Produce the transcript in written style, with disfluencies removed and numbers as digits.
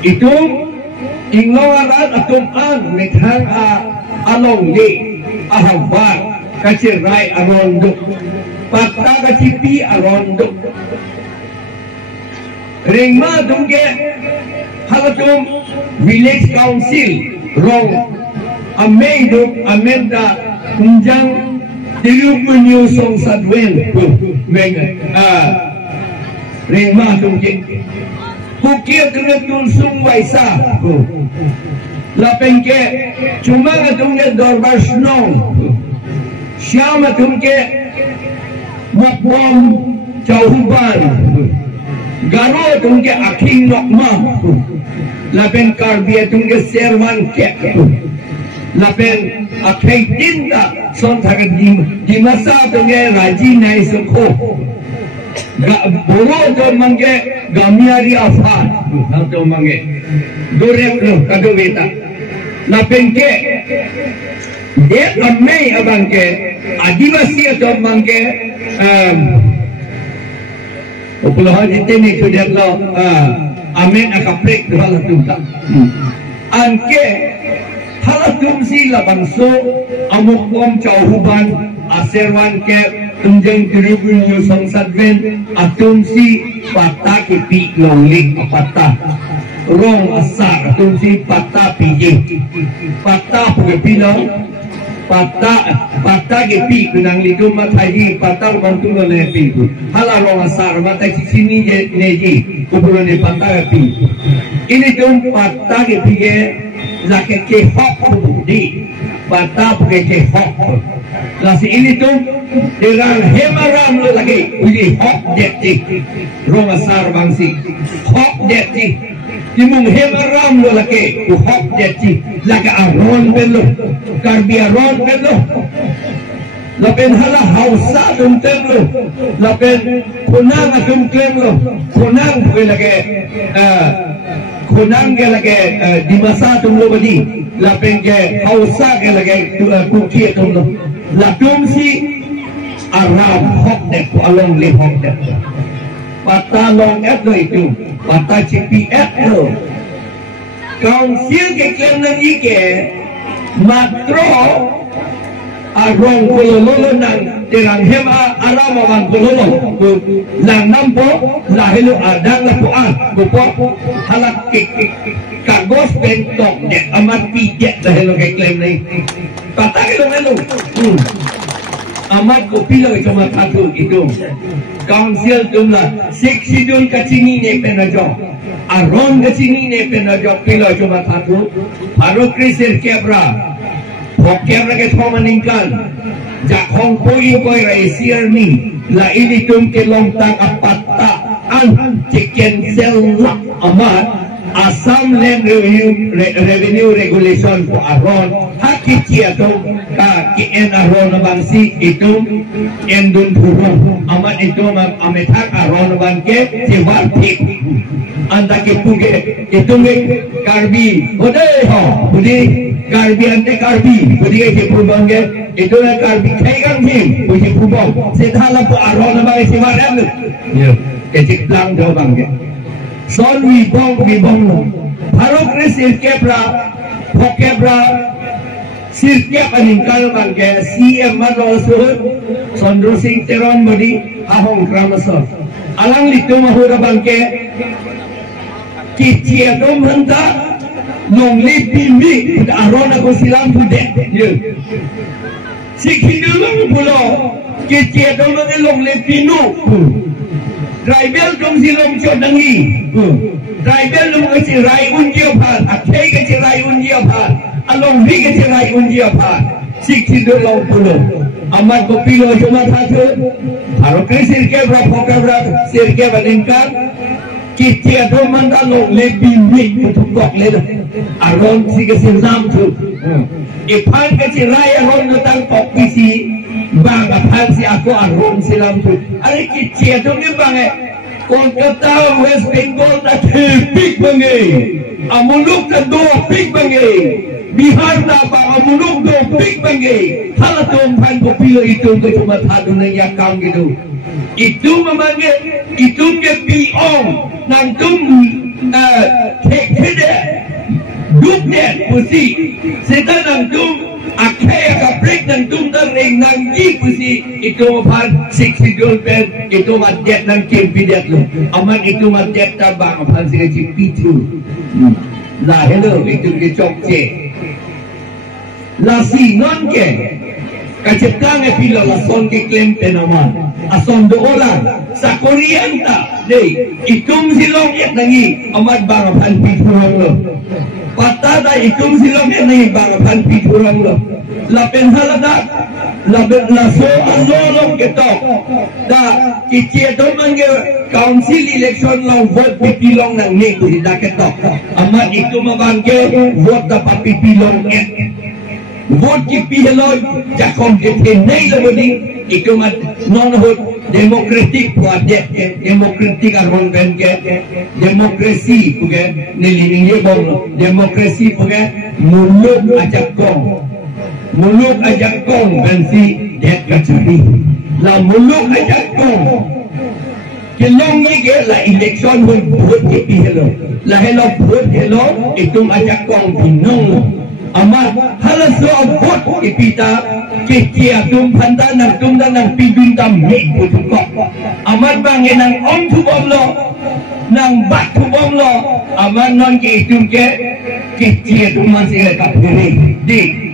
Itu inglawaran atuman mithang along di ahawar kacirai arondok pata kacipi arondok ringma dungge halatum village council rong amenda unjang Tilupunyo song sadwen ringma dungge Kukir kena tulsung waisa lapengke cuma ngatungke dorbar snong syama tungke mukbom jauhuban garo tungke aking nokma lapen karbia tungke serwan ke lapen aking tinda son thagat di masa tungke raji nai sukho bolo to mangge gamiari afan to mangge dorek lo kado beta na pengke de amei abangke adivasi to mangge opulahan jitene kudet lo amen akaprek halatum ta anke halatum si labangso amuk bom chauhuban aserwan ke Tunjang Tirubunyo Songsadven atumsi pata kipi longlik pata rong asar atumsi pata pijing pata pugapino pata kipi kunang lidu mataji pata bantulo lepi hala rong asar matai sini neji kubulan ni pata kipi ini tum pata kipi ke laki kehok di pata puge kehok Nasi ini tu dengan hemaram lo lagi uji hok detik roma sar bangsi hok detik timung hemaram lo lagi hok detik lagi aron belo karbi aron belo lapen hala hausa dum temlo lapen kunang dum temlo kunang boleh lagi kunang ke lagi di masa dum lo badi lapen ke hausa ke lagi kuki dum lo lakum si Arab hok dek along le hok dek pata long itu itu pata CPF itu council ke klaim ke matro arong kololo nang terang hema aram awang kololo nang nampo lahelu adang lapuan bupo halak kagos pentok dek amat pijak lahelu ke klaim ni pata ke long amat kopilo cuma satu itu council jumlah seksidun kacini ne penajo aron kacini ne penajo pilo cuma satu baru krisir kebra kebra ke semua meninggal jakong koi raisier ni la ini tum ke longtang apata an chicken sel amat Assam Land Revenue Regulation po aron hakit siya to ka kien aron bangsi itu endun puro amat itu ametak aron bangke si wartik anda ke puge itu karbi ode ho budi karbi ante karbi budi ke purbange itu karbi kaigan tim budi purbang sethala po aron bangke si waram ya kecik lang do bangke Son wibong Harok ni sirkebra Pokebra Sirkeb aningkal bangke CM Madosur Sondro Singh Teron Bodi Ahong Kramasor Alang litu mahura bangke Kiciatom henta Nong lipimbi Aron ako silang pude Sikidulong pulo Kiciatom nong lipinu Tribal dum silong chodangi tribal dum kasi rai unjia phan akhei kasi rai unjia phan along vi kasi rai unjia phan sikhido long pulo amar kopilo cuma satu haro krisir ke berapa kabra sirke baningkan kitia do manda long lebi mi tukok le aron si kasi nam tu iphan kasi rai aron natang kopisi bang apaan si aku aron silam tu ada kicir tu ni bang Kolkata West Bengal tak pik bangi amuluk tak dua pik bangi Bihar na ba amunong do big bangge halatong pan popilo itong ko tumatado na yakang gitu. Itu memangge itu ke biong nang tum kede dukne pusi setan nang tum akhir kaprik nang tum tereng nang ji pusi itu pan 60 pen itu madet nang kempidet lo aman itu madet tabang pan sing pitu lah hello itu ke chokje la sinon ke kaciptang e pila la son ke klem penaman ason do orang sa Korean ta dei itum silong et nangi amat bang pan piturang lo patada itum silong et nangi bang pan piturang lo la penhalada la so azolong ketok da kicie do mangi council election long vote pipilong nang ni ku da ketok amat itum mabangke vote da papipilong et vote ki piheloj jakom ke nei lo bodi ikumat non hot demokratik project demokratik aron ben ke demokrasi puge nelining ye bong demokrasi puge muluk ajak kong ben si det kacari la muluk ajak kong kelong ni ke la election vote ki pihelo la hello vote hello itum ajak kong binong amat halas soal vote ipita kekia tum pandan nang tum dan nang pidun tam mi putukok amat bangin nang om tu bom lo nang bat tu bom lo amat non ke itum ke kekia tum masih kat diri di